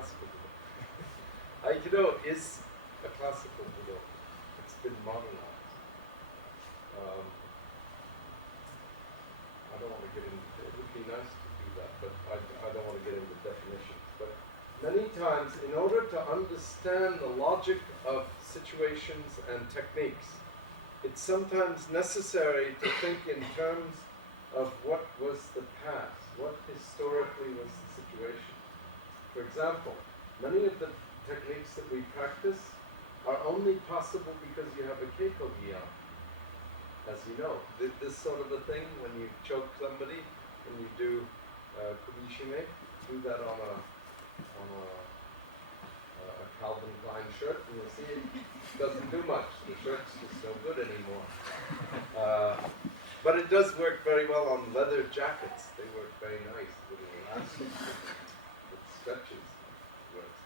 classical Budo. Aikido is a classical Budo. It's been modernized. I don't want to get into it. It would be nice to do that, but I don't want to get into definitions. But many times, in order to understand the logic of situations and techniques, it's sometimes necessary to think in terms of what was the past, what historically was the situation. For example, many of the techniques that we practice are only possible because you have a keiko gian. As you know, this sort of a thing, when you choke somebody, when you do kubishime, do that on a Calvin Klein shirt, and you'll see it doesn't do much. The shirt's just no good anymore. But it does work very well on leather jackets. They work very nice, with elastic, it stretches. Works.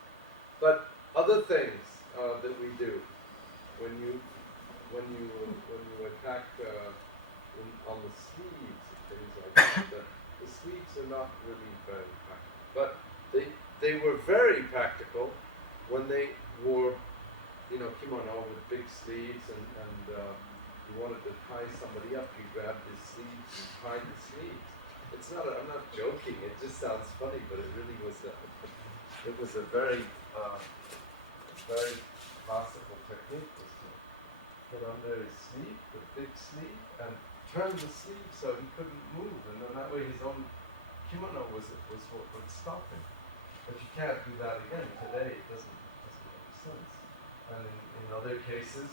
But other things that we do, when you attack on the sleeves and things like that, the sleeves are not really very practical. But they were very practical when they wore, kimono with big sleeves, and you wanted to tie somebody up, you grabbed his sleeves and tied the sleeves. I'm not joking, it just sounds funny, but it really was a very classical technique, was to put under his sleeve, the big sleeve, and turn the sleeve so he couldn't move, and then that way his own kimono was what would stop him. But you can't do that again today. It doesn't make sense. And in other cases,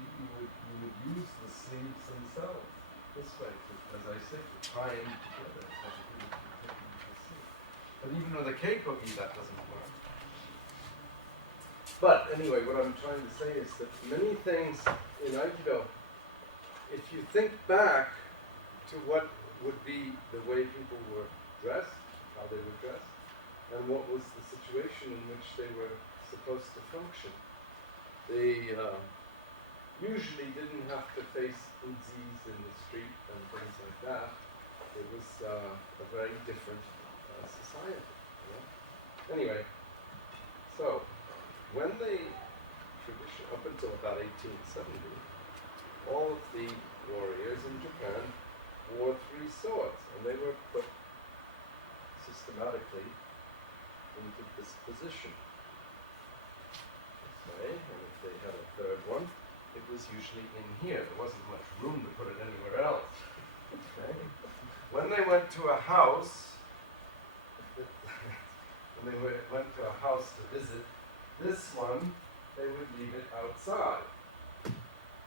you would use the sleeves themselves this way, as I said, to tie them together. But even with a keikogi, that doesn't work. But anyway, what I'm trying to say is that many things in Aikido, if you think back to what would be the way people were dressed, how they were dressed, and what was the situation in which they were supposed to function. They usually didn't have to face uzis in the street and things like that. It was a very different society. Anyway, so when up until about 1870, all of the warriors in Japan wore 3 swords, and they were put systematically into this position. This way, and if they had a third one, it was usually in here. There wasn't much room to put it anywhere else. Okay? When they went to a house, to visit, this one, they would leave it outside.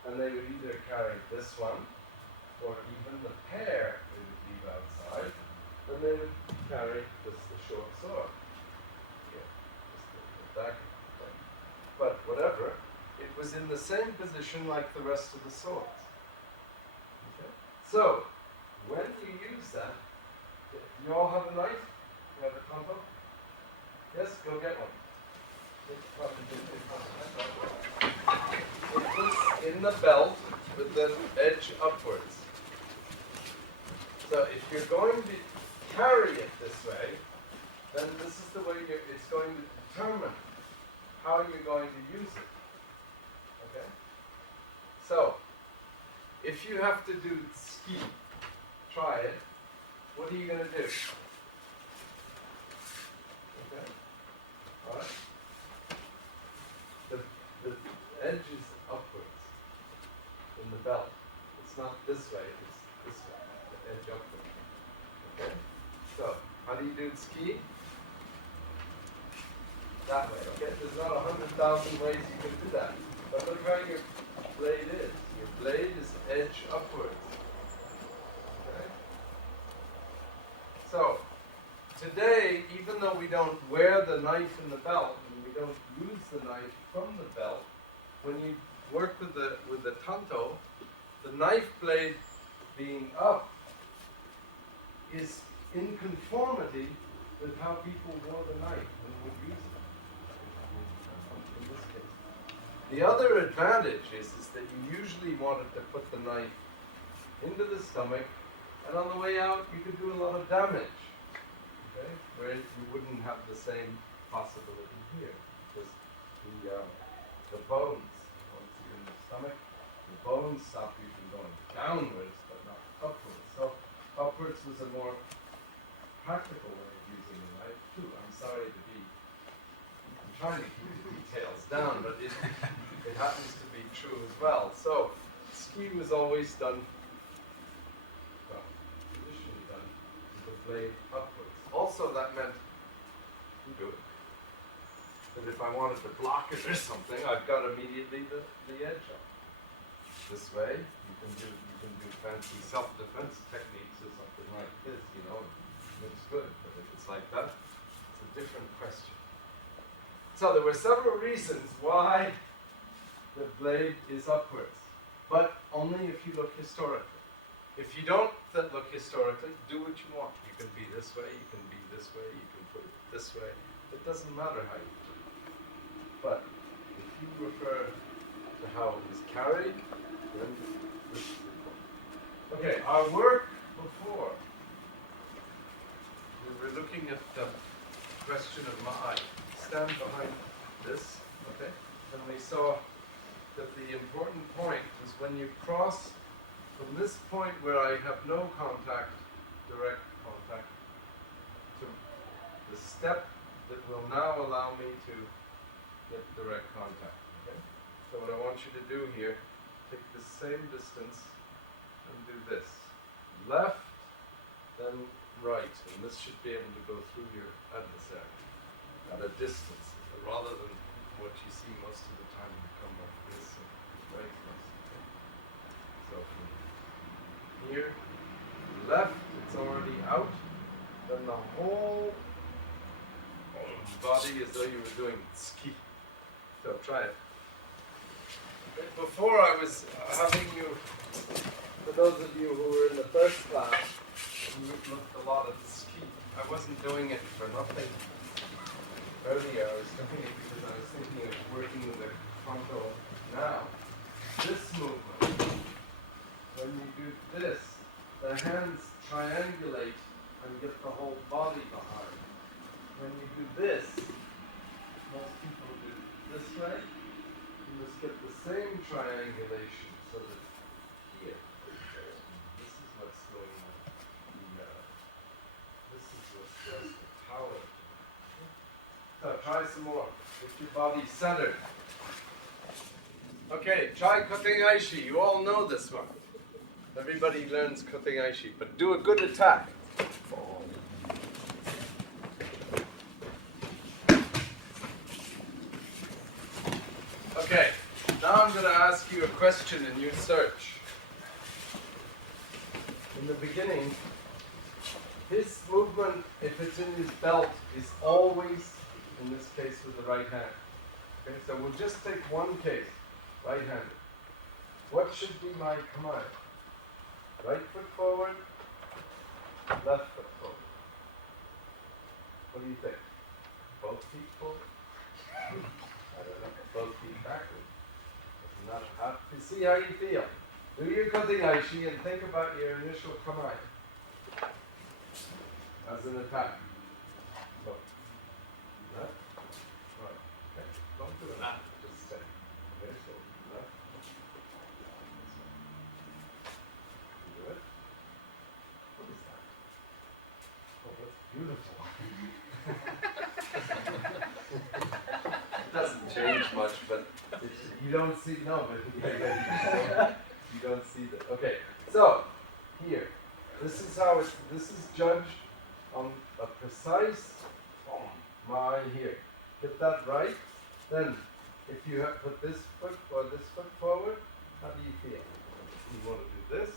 And they would either carry this one, or even the pair they would leave outside, and they would carry just the short sword. Back. But whatever, it was in the same position like the rest of the swords. Okay? So, when you use that, you all have a knife? You have a tanto? Yes, go get one. It was in the belt with the edge upwards. So if you're going to carry it this way, then this is the way it's going to determine how you're going to use it. Okay? So, if you have to do ski, try it, what are you going to do? Okay? Alright? The edge is upwards in the belt. It's not this way, it's this way, the edge upwards. Okay? So, how do you do ski? That way, okay? There's not 100,000 ways you can do that. But look how your blade is. Your blade is edge upwards. Okay? So, today, even though we don't wear the knife in the belt, and we don't use the knife from the belt, when you work with the tanto, the knife blade being up is in conformity with how people wore the knife and would use it. In this case. The other advantage is that you usually wanted to put the knife into the stomach, and on the way out you could do a lot of damage. Okay? Where you wouldn't have the same possibility here, because the bones, once you're in the stomach, the bones stop you from going downwards, but not upwards. So upwards was a more practical way of using the knife too. I'm sorry to be, I'm trying to keep the details down, but it happens to be true as well. So ski was always done, well, traditionally done with the blade upwards. Also that meant good. That if I wanted to block it or something, I've got immediately the edge up. This way, you can do fancy self-defense techniques or something like this, you know, it looks good. But if it's like that, it's a different question. So there were several reasons why the blade is upwards, but only if you look historically. If you don't look historically, do what you want. You can be this way, you can be this way, you can put it this way. It doesn't matter how you do it. But if you refer to how it was carried, then this is the point. Okay, our work before, we were looking at the question of Ma'ai. Stand behind this, okay? And we saw that the important point is when you cross from this point where I have no contact, direct contact, to the step that will now allow me to get direct contact. Okay? So what I want you to do here, take the same distance and do this. Left, then right. And this should be able to go through your adversary at a distance, rather than what you see most of the time you come like this and right close. Okay? So from here, left, it's already out. Then the whole body as though you were doing ski. So try it. Okay, before I was having you, for those of you who were in the first class, you looked a lot at the ski. I wasn't doing it for nothing. Earlier I was doing it because I was thinking of working with the Tanto now. This movement, when you do this, the hands triangulate and get the whole body behind. When you do this, most people do this way. You must get the same triangulation so that here, this is what's going on. This is what's just the power. So try some more. Get your body centered. Okay, try cutting aishi. You all know this one. Everybody learns cutting aishi, but do a good attack. Okay, now I'm going to ask you a question in your search. In the beginning, his movement, if it's in his belt, is always, in this case, with the right hand. Okay, so we'll just take one case, right-handed. What should be my command? Right foot forward, left foot forward. What do you think? Both feet forward? I don't know. Both feet backward. It's not hard to see how you feel. Do your cutting aishi and think about your initial command as an attack. So, left, right. Okay. Don't do it. Just stay. Okay, so left. Do it. What is that? Oh, that's beautiful. It doesn't change much, but you don't see, no, but you don't see that. Okay, so here, this is how it's, this is judged on a precise my here. Get that right, then if you have put this foot or this foot forward, how do you feel? You want to do this,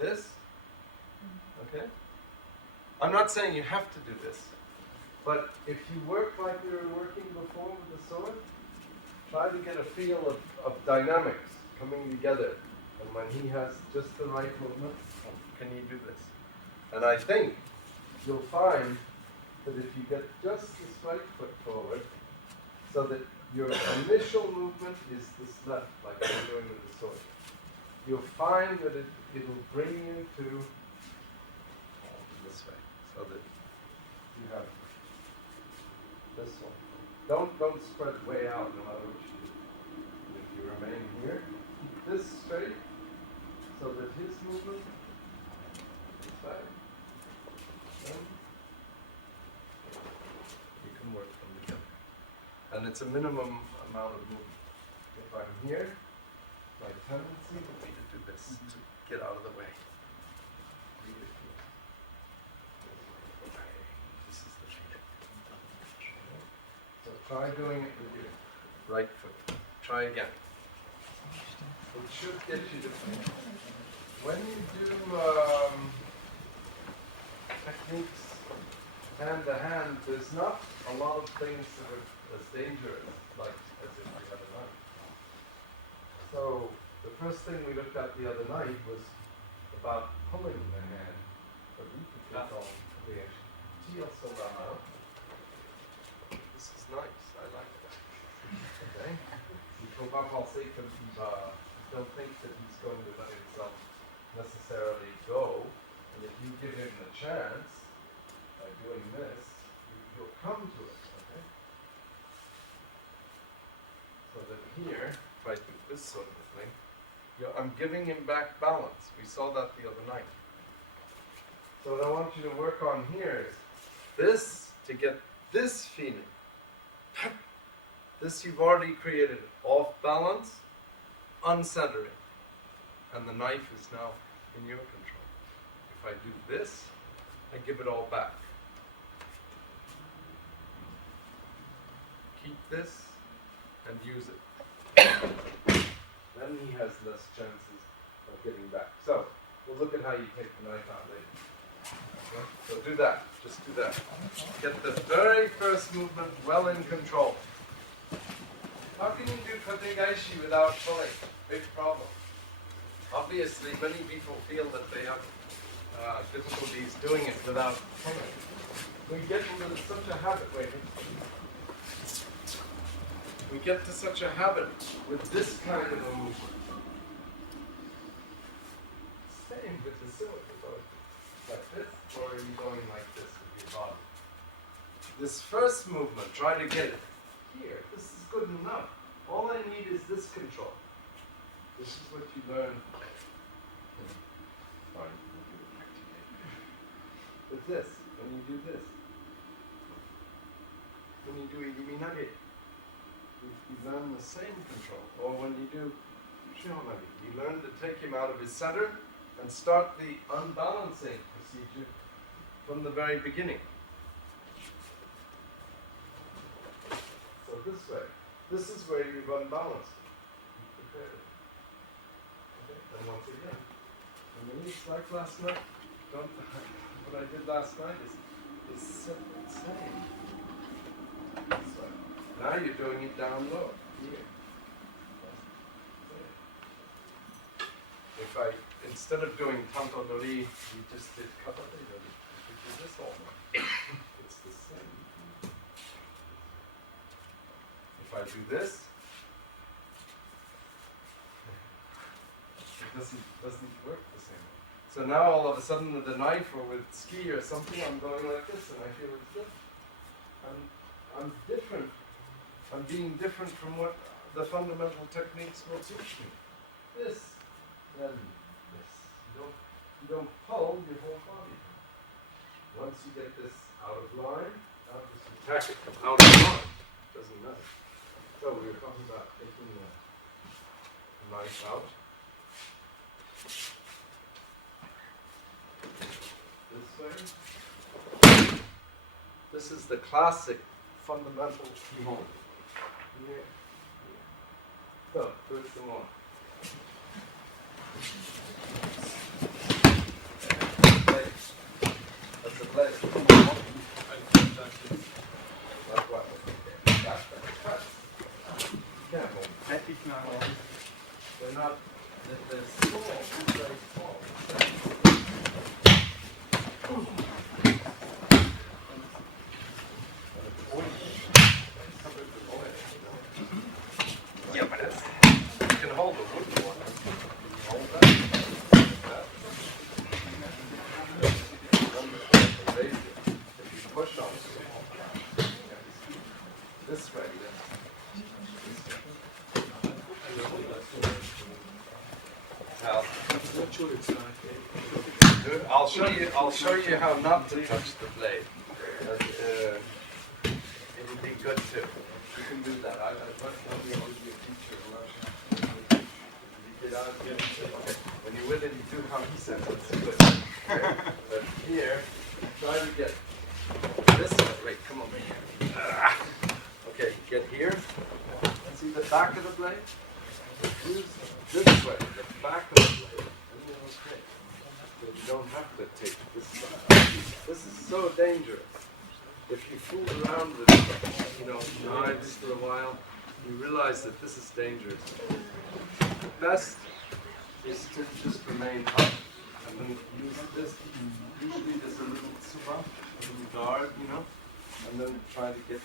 this, okay? I'm not saying you have to do this, but if you work like we were working before with the sword, try to get a feel of dynamics coming together. And when he has just the right movement, can you do this? And I think you'll find that if you get just this right foot forward, so that your initial movement is this left, like I'm doing with the sword, you'll find that it'll bring you to this way, so that have this one. Don't spread way out no matter what you do. If you remain here, keep this straight so that his movement is back. Then you can work them together. And it's a minimum amount of movement. If I'm here, my tendency would be to do this, to get out of the way. This is the feeling. So try doing it with your right foot. Try again. It should get you to feel. When you do techniques hand to hand, there's not a lot of things that are as dangerous, like as if you had a knife. So the first thing we looked at the other night was about pulling the hand, but we could get on the This is nice, I like that. Okay? Il faut pas penser que don't think that he's going to let himself necessarily go, and if you give him the chance by doing this, he'll come to it, okay? So that here, if I do this sort of thing, I'm giving him back balance. We saw that the other night. So what I want you to work on here is this, to get this feeling. This you've already created off balance, uncentering. And the knife is now in your control. If I do this, I give it all back. Keep this and use it. Then he has less chances of getting back. So, we'll look at how you take the knife out later. Okay? So do that. Just do that. Get the very first movement well in control. How can you do Kotegaishi without pulling? Big problem. Obviously, many people feel that they have difficulties doing it without pulling. We get into such a habit, we get to such a habit with this kind of a movement. Same with the silk, like this, or are you going like this with your body? This first movement, try to get it here. This is good enough. All I need is this control. This is what you learn. With this, when you do this, when you do Igiminage, you learn the same control. Or when you do Shihonage, you learn to take him out of his center and start the unbalancing procedure from the very beginning. So this way. This is where you've unbalanced. You've prepared it. Okay? And once again, it's like last night. What I did last night is simple, same. This way. Now you're doing it down low. Here. If instead of doing Tanto-dori, you just did Kata-dori, you do this all night. It's the same. If I do this, it doesn't work the same way. So now all of a sudden with the knife or with ski or something, I'm going like this and I feel it's different. I'm different. I'm being different from what the fundamental techniques will teach me. This, then this. You don't pull your whole body. Once you get this out of line, now just attack it out of line. Doesn't matter. So we were talking about taking the knife out. This way. This is the classic fundamental kihon. Here. So, do it some more. That's a blade. Like what? Careful. They're not, they're small, very small. Yeah, but you can hold the wooden one. Hold that. Like that. If you push on it. This way. Now, I'll show you how not to touch the blade. It would be good too. You can do that. I'd not be able to be a teacher. Okay. When you're with it, you do how he says. That's good. Okay. But here, try to get this way. Wait, come over here. Okay, get here. See the back of the blade? Use this way, the back of the blade. And you're okay. So you don't have to take this side. This is so dangerous. If you fool around with, knives for a while, you realize that this is dangerous. The best is to just remain up and then use this. Usually there's a little tsuba, a little guard, and then try to get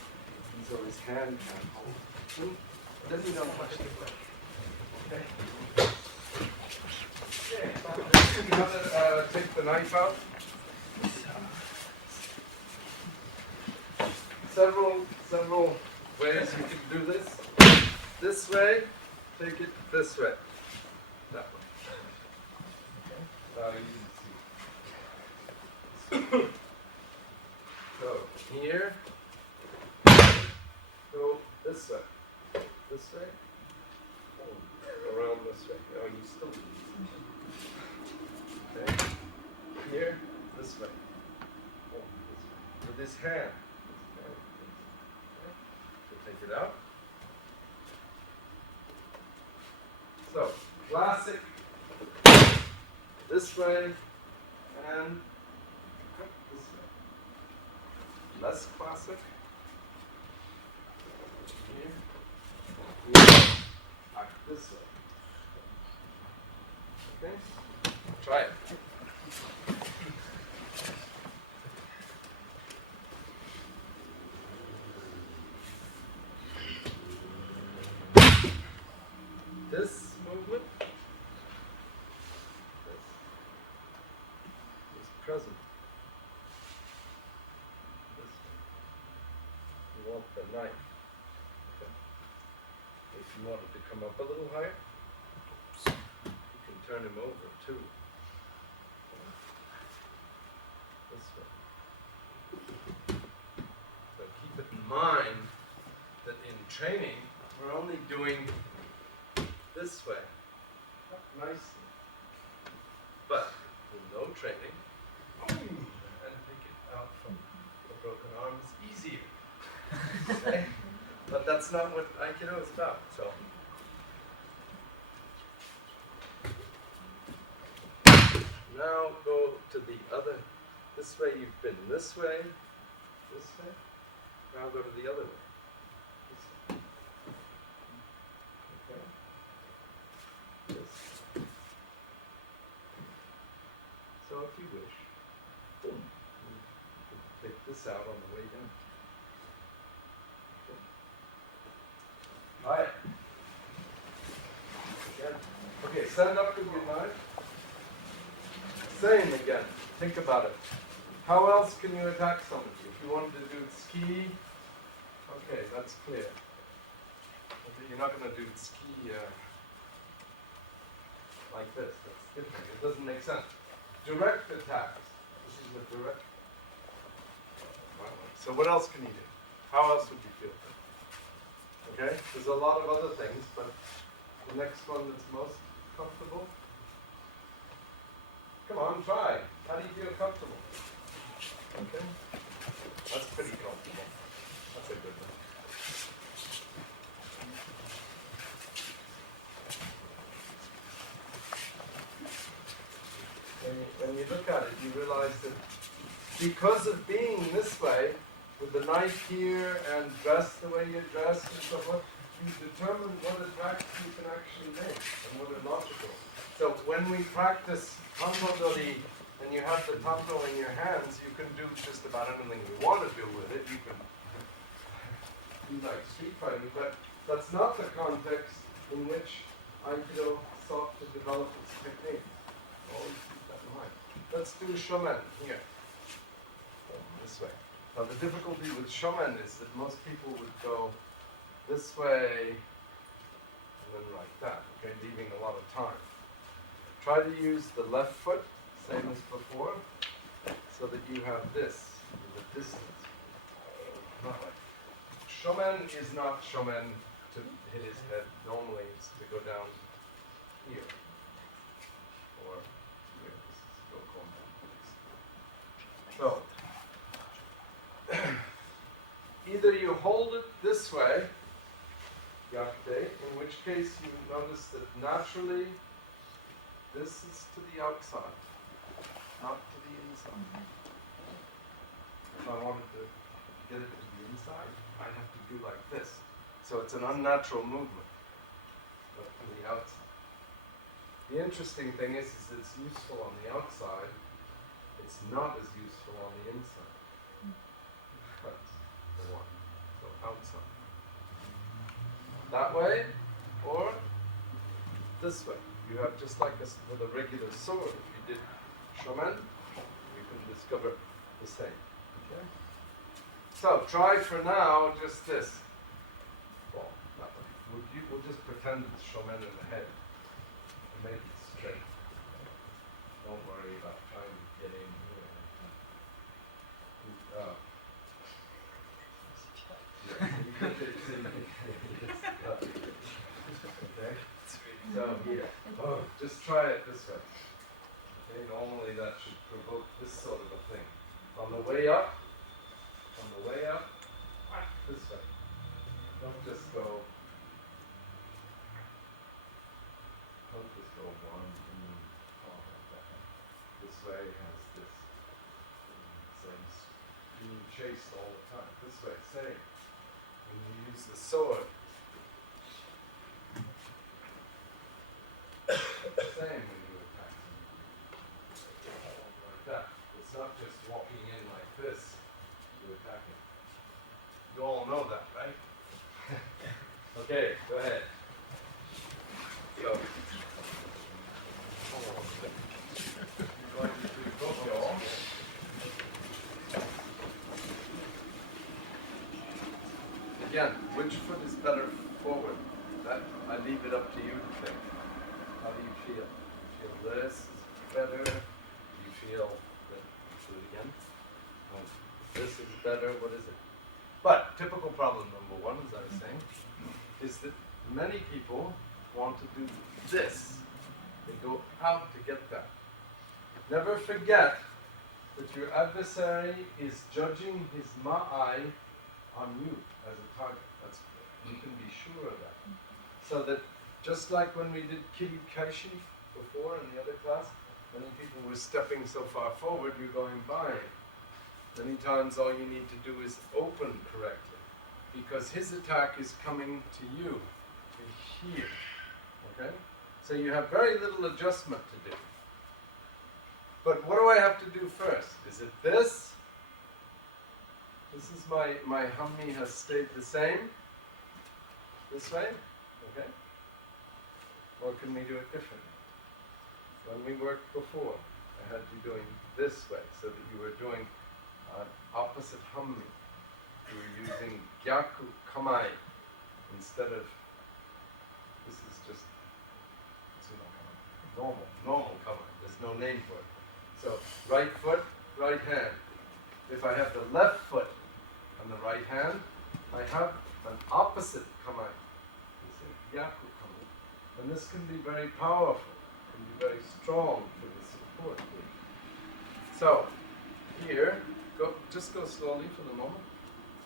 so his hand can't hold. Then you don't touch the blade. Okay? Take the knife out. Several ways you can do this. This way, take it this way. That way. Okay. So here, go this way. This way. Around this way. Oh, you still. Okay. Here, this way. Oh, this way. With his hand. Take it out. So, classic, this way, and this way. Less classic. Here, back this way. Okay? Try it. This movement is present. This one. You want the knife. Okay. If you want it to come up a little higher, you can turn him over too. This way. So keep it in mind that in training, we're only doing this way, nicely, but with no training, and pick it out from the broken arm is easier. Okay? But that's not what Aikido is about. So, now go to the other. This way you've been this way. Now go to the other way. This way. Okay. So if you wish, you can take this out on the way down. Okay. All right. Again. Okay, stand up with your knife. Same again. Think about it. How else can you attack somebody? If you wanted to do ski, okay, that's clear. Okay, you're not going to do ski like this. That's different. It doesn't make sense. Direct attacks. This is the direct. So what else can you do? How else would you feel? Okay? There's a lot of other things, but the next one that's most comfortable. Come on, try. How do you feel comfortable? Okay? That's pretty comfortable. That's a good one. When you look at it, you realize that because of being this way, with the knife here and dressed the way you're dressed and so forth, you determine what attacks you can actually make and what are logical. So when we practice Tanto-dori and you have the tanto in your hands, you can do just about anything you want to do with it. You can do like street fighting, but that's not the context in which Aikido sought to develop its technique. Always keep that in mind. Let's do shomen here. This way. Now the difficulty with shomen is that most people would go this way and then like that, okay, leaving a lot of time. Try to use the left foot, same as before, so that you have this, the distance. Not like shomen is not shomen to hit his head. Normally it's to go down here. Or here. This is so either you hold it this way, yakute, in which case you notice that naturally this is to the outside, not to the inside. If I wanted to get it to the inside, I have to do like this. So it's an unnatural movement, but to the outside. The interesting thing is it's useful on the outside. It's not as useful on the inside. That's the one. So outside. That way, or this way. You have just like this with a regular sword. If you did shomen, you can discover the same. Okay? So try for now just this. Well, that way. We'll just pretend it's shomen in the head and make it straight. Okay? Don't worry about trying to get in here. Okay? So here, just try it this way. Okay, normally that should provoke this sort of a thing. On the way up, this way. Don't just go one and then fall like that. This way has this same being chased all the time. This way, same. When you use the sword, same when you attack like that. It's not just walking in like this to attack him. You all know that, right? Okay, go ahead. So, you're going to do Tokyo. Again, which foot is better forward? That I leave it up to you to think. How do you feel? Do you feel this is better? Do you feel that, do it again? This is better, what is it? But typical problem number one, as I was saying, is that many people want to do this. They go out to get that. Never forget that your adversary is judging his ma'ai on you as a target. You can be sure of that. So that just like when we did kirikaishi before in the other class, many people were stepping so far forward, you're going by. Many times all you need to do is open correctly, because his attack is coming to you here. Okay? So you have very little adjustment to do. But what do I have to do first? Is it this? This is my hummy has stayed the same. This way? Okay? Or can we do it differently? When we worked before, I had you doing this way, so that you were doing opposite hummy. You were using gyaku kamai instead of, this is just normal kamai. There's no name for it. So right foot, right hand. If I have the left foot on the right hand, I have an opposite kamai. It's a gyaku kamai. And this can be very powerful, can be very strong for the support. So here, just go slowly for the moment.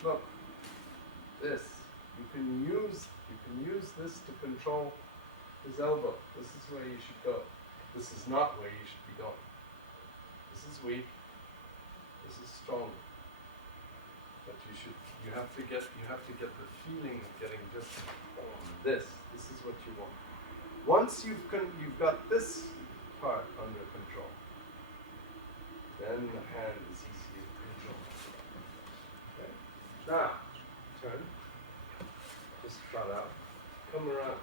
Look, this. You can use this to control his elbow. This is where you should go. This is not where you should be going. This is weak. This is strong. But you have to get the feeling of getting just this. This is what you want. Once you've got this part under control, then the hand is easy to control. Okay. Now, turn. Just flat out. Come around.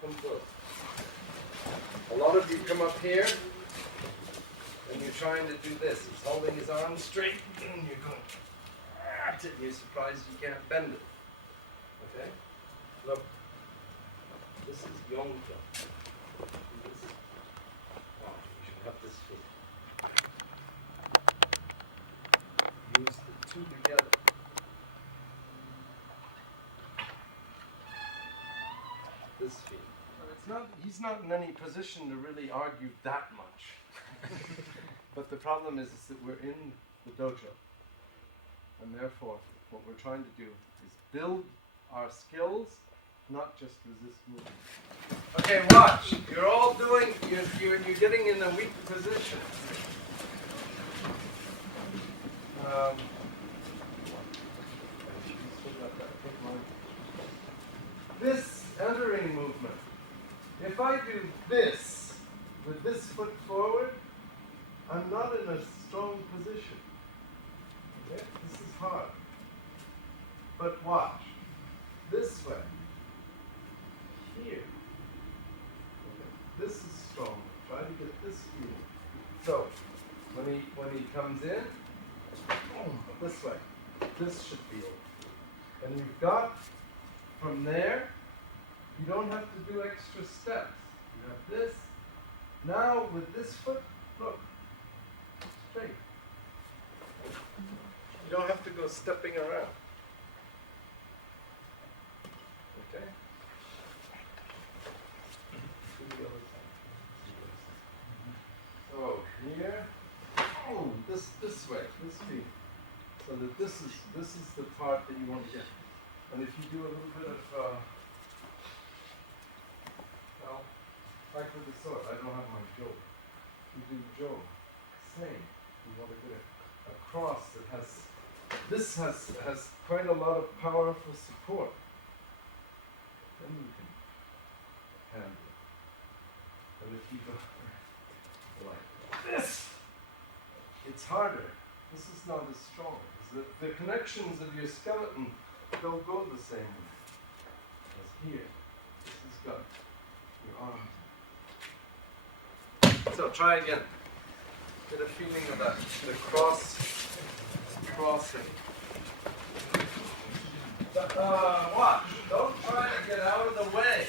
Come close. A lot of you come up here and you're trying to do this. He's holding his arms straight and you're going tight and you're surprised you can't bend it. Okay? Look. This is Yongkyo. This. Oh, you should have this feet. Use the two together. This feet. He's not in any position to really argue that much. But the problem is that we're in the dojo. And therefore, what we're trying to do is build our skills, not just resist movement. Okay, watch. You're all doing, you're getting in a weak position. This entering movement. If I do this with this foot forward, I'm not in a strong position. Okay? This is hard. But watch. This way. Here. Okay. This is strong. Try to get this feeling. So, when he comes in, this way. This should feel. And you've got from there, you don't have to do extra steps. You have this. Now with this foot, look, straight. You don't have to go stepping around. Okay? To the other side. So here, this way, this feet. So that this is the part that you want to get. And if you do a little bit of like with the sword, I don't have my jo. You do jo. Same. You want to get a cross that has, this has quite a lot of powerful support. Then you can handle it. But if you go like this, it's harder. This is not as strong. The connections of your skeleton don't go the same way as here. This has got your arms. So try again. Get a feeling of that. The crossing. Watch. Don't try to get out of the way.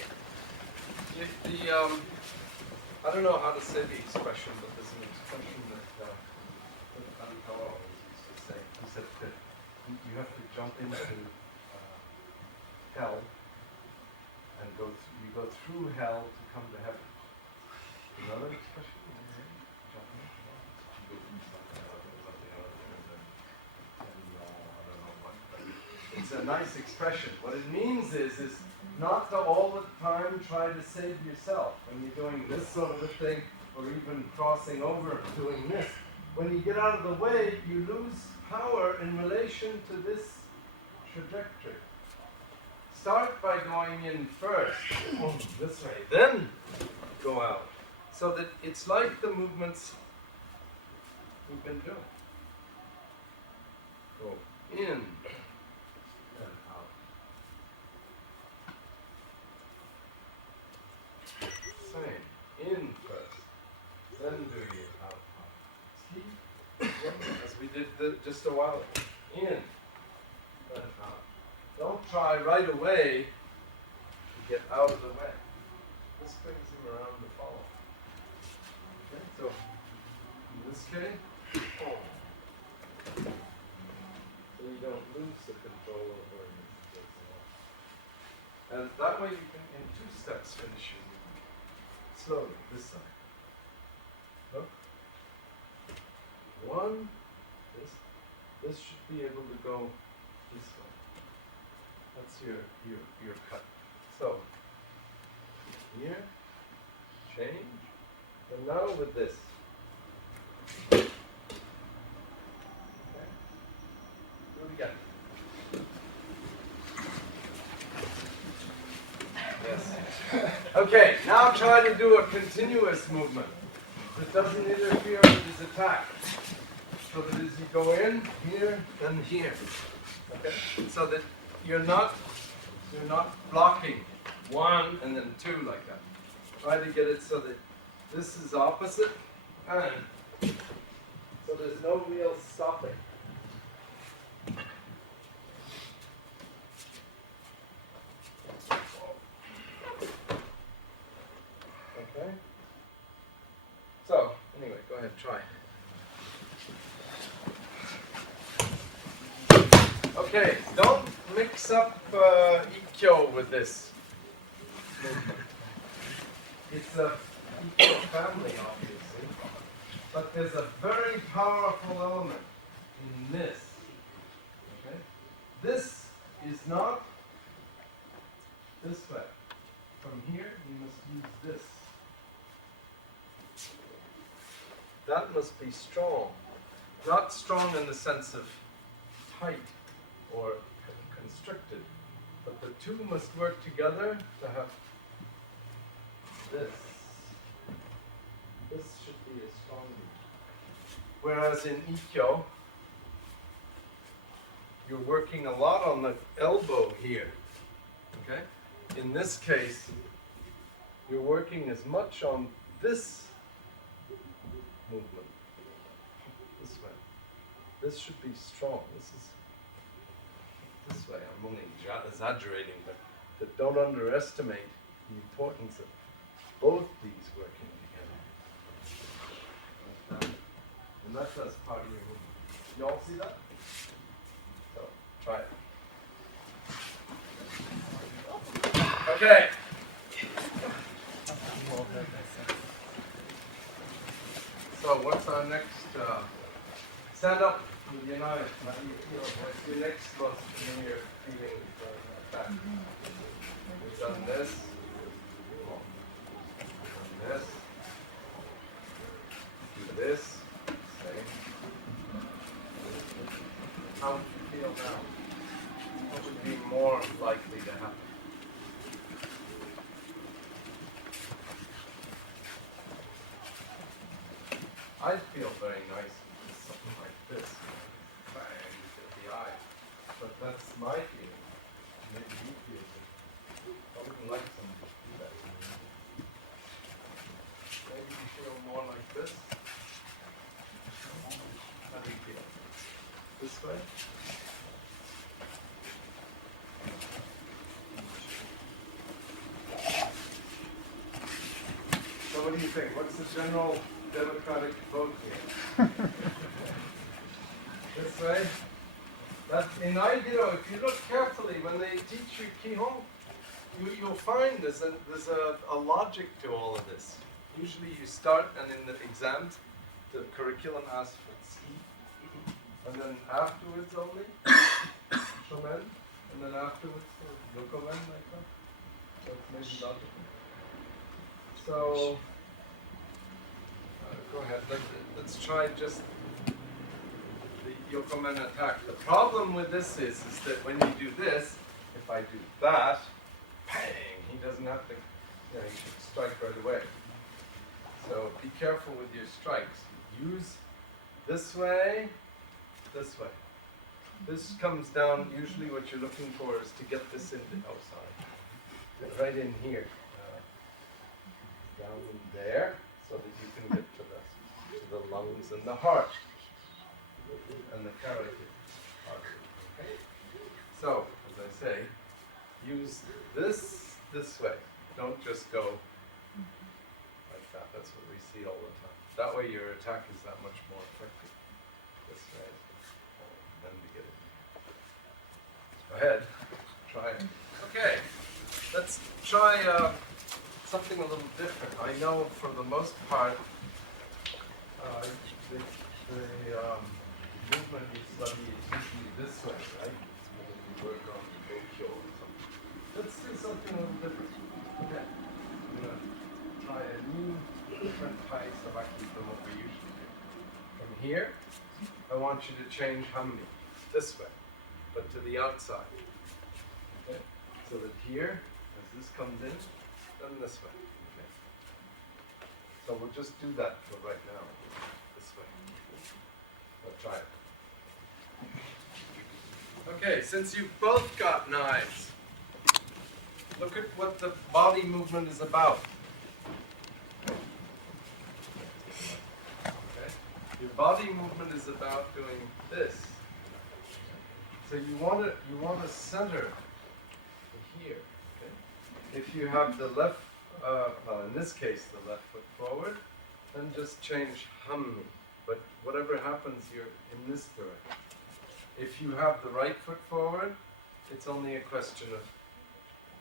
If I don't know how to say the expression, but there's an expression that Aikido always used to say. He said that you have to jump into hell and you go through hell to come to heaven. Another expression? It's a nice expression. What it means is not to all the time try to save yourself when you're doing this sort of a thing, or even crossing over and doing this. When you get out of the way, you lose power in relation to this trajectory. Start by going in first, this way, then go out. So that it's like the movements we've been doing. Go in and out. Same. In first, then do your out. See? As we did just a while ago. In, then out. Don't try right away to get out of the way. This brings him around the follow. Okay, so in this case, so you don't lose the control over it. And that way you can, in 2 steps, finish your movement. Slowly, this side. Look. 1, this should be able to go this way. That's your cut. So, here, change, and now with this. Okay? Do it again. Yes. Okay, now try to do a continuous movement that doesn't interfere with his attack. So that as you go in, here, then here. Okay? So that you're not blocking 1 and then 2 like that. Try to get it so that this is opposite, and so there's no real stopping. try. Okay, don't mix up Ikkyo with this movement. It's a Ikkyo family, obviously, but there's a very powerful element in this. Okay? This is not this way. From here, you must use this. That must be strong. Not strong in the sense of tight or constricted, but the two must work together to have this. This should be a strong movement. Whereas in Ikkyo, you're working a lot on the elbow here. Okay? In this case, you're working as much on this movement. This way. This should be strong. This way. I'm only exaggerating, but don't underestimate the importance of both these working together. And that's part of your movement. You all see that? So, try it. Okay. So what's our next? Stand up with your knife. How do you feel? What's your next most familiar feeling back? We've done this. Done this. Do this. Same. How would you feel now? What would be more likely to happen? I feel very nice with something like this. Bang, hit the eye. But that's my feeling. Maybe you feel it. I wouldn't like somebody to do that to me. Maybe you feel more like this. How do you feel? This way? So what do you think? What's the general democratic vote here? This way? That in Aikido, if you look carefully, when they teach you Kihon, you'll find there's a logic to all of this. Usually you start, and in the exams, the curriculum asks for Tsuki, and then afterwards only, Shomen, and then afterwards Yokomen, like that. So it's maybe logical. So, go ahead, let's try just the Yokomen attack. The problem with this is that when you do this, if I do that, bang, he doesn't have to, he should strike right away. So be careful with your strikes. Use this way, this way. This comes down, usually what you're looking for is to get this into, right in here. Down in there, so that you can get to the lungs and the heart and the carotid artery. Okay? So, as I say, use this way. Don't just go like that. That's what we see all the time. That way your attack is that much more effective. This way. Then to get it. Go ahead. Try it. Okay. Let's try something a little different. I know for the most part, the movement you study is usually this way, right? When you work on the Gokyo or something. Let's do something a little different. Okay. I'm going to try a new, different type of Aikido than what we usually do. From here, I want you to change Hammi this way, but to the outside. Okay? So that here, as this comes in, then this way. Okay. So we'll just do that for right now. This way. I'll try it. Okay, since you've both got knives, look at what the body movement is about. Okay. Your body movement is about doing this. So you want to center here. Okay. If you have the left, well, in this case, the left foot forward, then just change hum. But whatever happens, you're in this direction. If you have the right foot forward, it's only a question of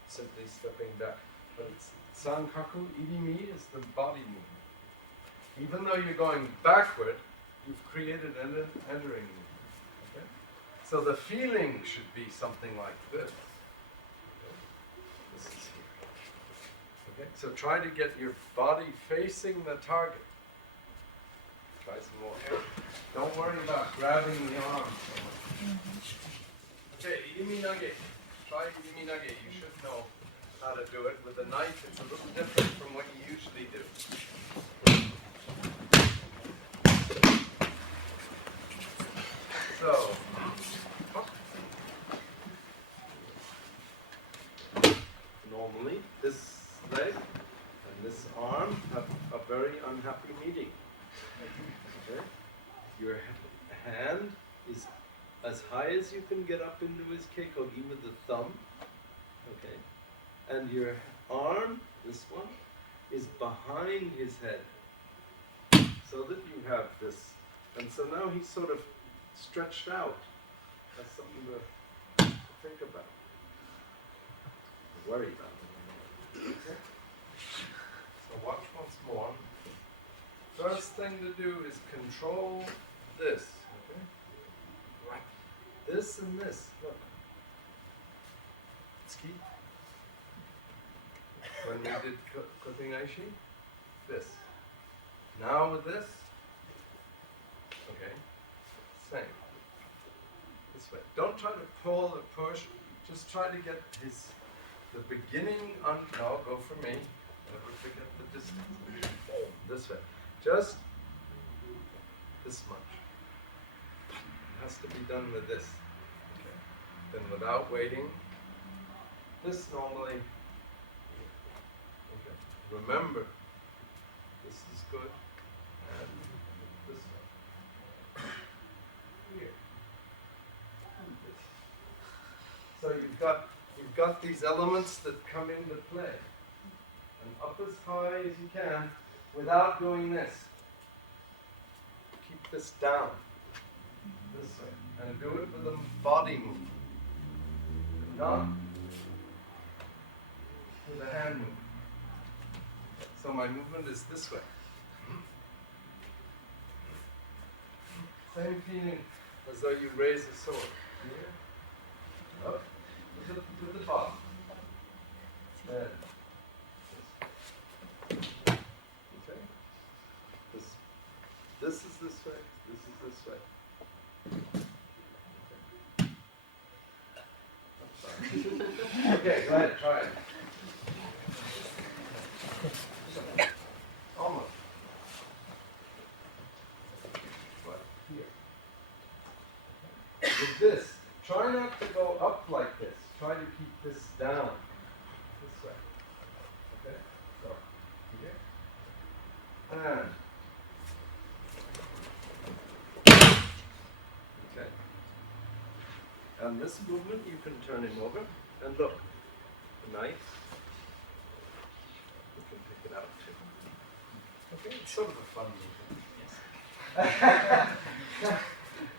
simply stepping back. But it's Sankaku Irimi is the body movement. Even though you're going backward, you've created an entering movement. Okay? So the feeling should be something like this. Okay? This is here. Okay? So try to get your body facing the target. Try some more. Don't worry about grabbing the arm so much. Okay, Irimi Nage. Try Irimi Nage. You should know how to do it. With a knife, it's a little different from what you usually do. So, normally this leg and this arm have a very unhappy meeting. Okay? Your hand is as high as you can get up into his keikogi with the thumb. Okay? And your arm, this one, is behind his head. So that you have this. And so now he's sort of stretched out. That's something to think about. Worry about it. Okay? So watch once more. First thing to do is control this. Okay? Right. This and this. Look. Ski. When we did Koten Aishi, this. Now with this, okay, same. This way. Don't try to pull or push. Just try to get the beginning on. No, go for me. Never forget the distance. This way. Just this much. It has to be done with this. Okay. Then without waiting. This normally. Okay. Remember, this is good. And this one. Here. So you've got these elements that come into play. And up as high as you can without doing this. Keep this down. This way. And do it with a body movement. Not with a hand movement. So my movement is this way. Same feeling as though you raise a sword. Here. Up to the bottom. Then. Okay. This is this way. This is this way. Okay. Okay, go ahead, try it. Almost. Right here. With this, try not to go up like this. Try to keep this down. This way. Okay? So, here. And. Okay. And this movement, you can turn him over. And look, the knife. You can pick it out too. Okay, it's sort of a fun movement. Yes.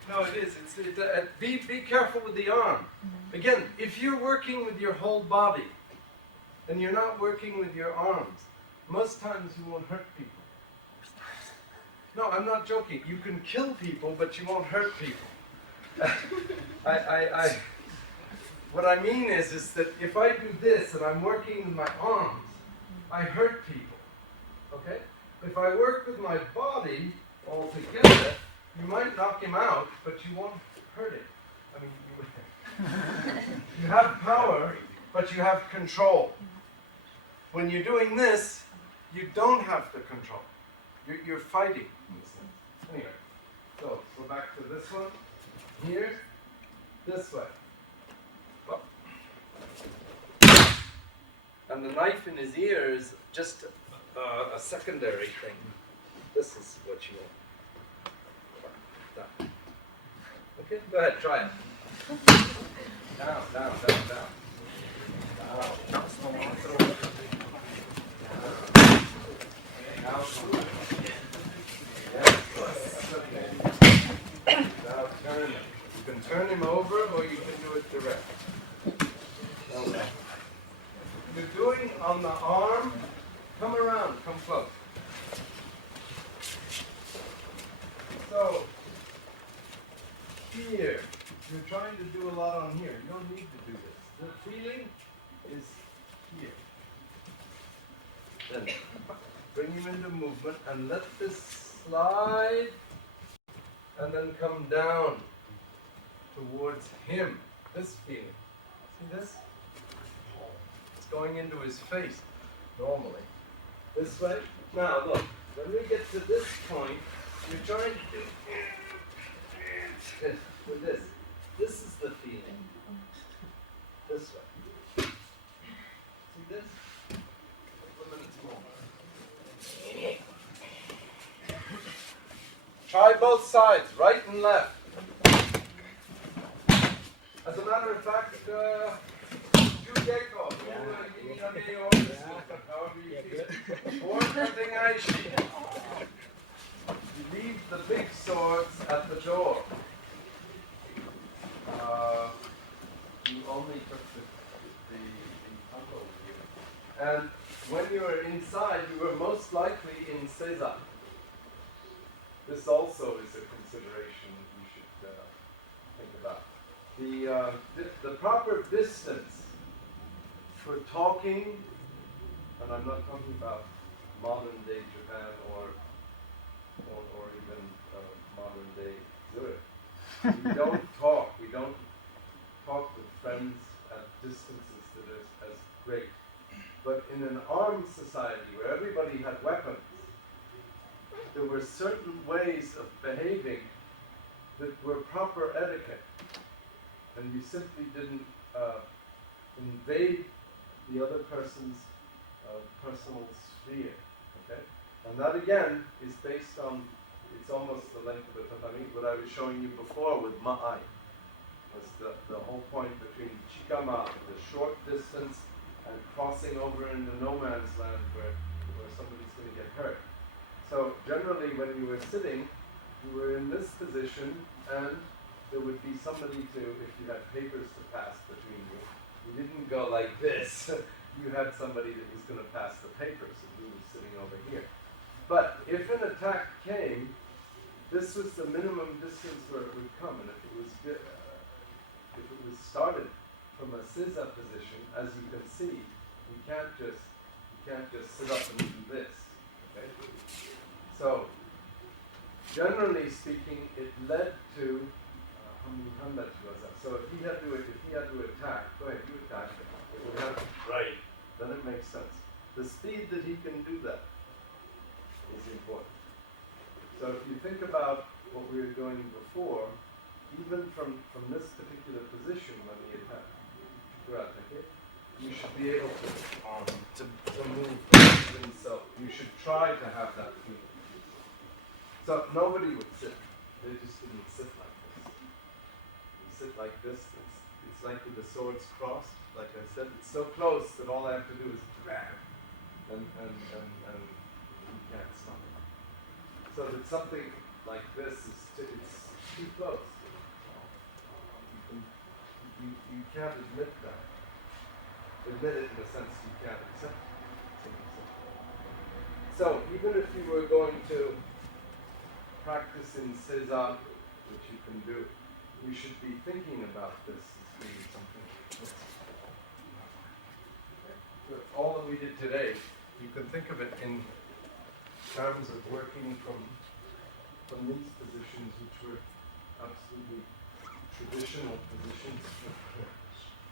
No, it is. Be careful with the arm. Again, if you're working with your whole body and you're not working with your arms, most times you won't hurt people. No, I'm not joking. You can kill people, but you won't hurt people. What I mean is that if I do this and I'm working with my arms, I hurt people. Okay? If I work with my body all together, you might knock him out, but you won't hurt him. I mean, you have power, but you have control. When you're doing this, you don't have the control. You're fighting, in a sense. Anyway, so go back to this one. Here, this way. Up. And the knife in his ear is just a secondary thing. This is what you want. Down. Okay, go ahead, try it. Down, down, down, down. Down. Now, can turn him over or you can do it direct. Okay. You're doing on the arm, come around, come close. So, here, you're trying to do a lot on here. You don't need to do this. The feeling is here. Then bring him into movement and let this slide and then come down towards him. This feeling. See this? It's going into his face normally. This way. Now look, when we get to this point, you're trying to do this with this. This is the feeling. This way. See this? A couple of minutes more. Try both sides, right and left. As a matter of fact, Jugeko, however you feel. Or cutting aishi. You leave the big swords at the door. You only took the Tanto with you. And when you were inside, you were most likely in Seiza. This also is a consideration you should think about. The proper distance for talking, and I'm not talking about modern day Japan or even modern day Zurich. We don't talk. We don't talk with friends at distances that are as great. But in an armed society where everybody had weapons, there were certain ways of behaving that were proper etiquette. And you simply didn't invade the other person's personal sphere. Okay? And that again is based on, it's almost the length of the tatami, what I was showing you before with ma'ai. Was the whole point between chikama, the short distance, and crossing over into no man's land where somebody's going to get hurt. So generally when you were sitting, you were in this position and there would be somebody to, if you had papers to pass between you, you didn't go like this. You had somebody that was going to pass the papers and who was sitting over here. But if an attack came, this was the minimum distance where it would come, and if it was started from a Siza position, as you can see, you can't just sit up and do this. Okay? So, generally speaking, it led to so if he had to attack, go ahead, you attack, it would happen. Right. Then it makes sense. The speed that he can do that is important. So if you think about what we were doing before, even from this particular position when we attack, you should be able to move himself. You should try to have that feeling. So nobody would sit. They just didn't sit like this. You sit like this, it's like with the swords crossed. Like I said, it's so close that all I have to do is grab and you can't stop it. So that something like this it's too close. You can't admit that. Admit it in the sense you can't accept it. So even if you were going to practice in Seiza, which you can do, you should be thinking about this as being something. So all that we did today, you can think of it in terms of working from these positions, which were absolutely traditional positions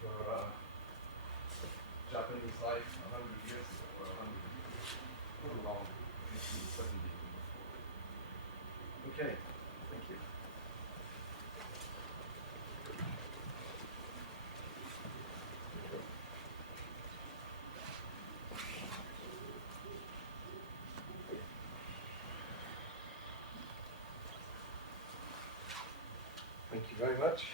for Japanese life 100 years ago, or 100 years, or long, 1870 before. Okay, thank you. Thank you very much.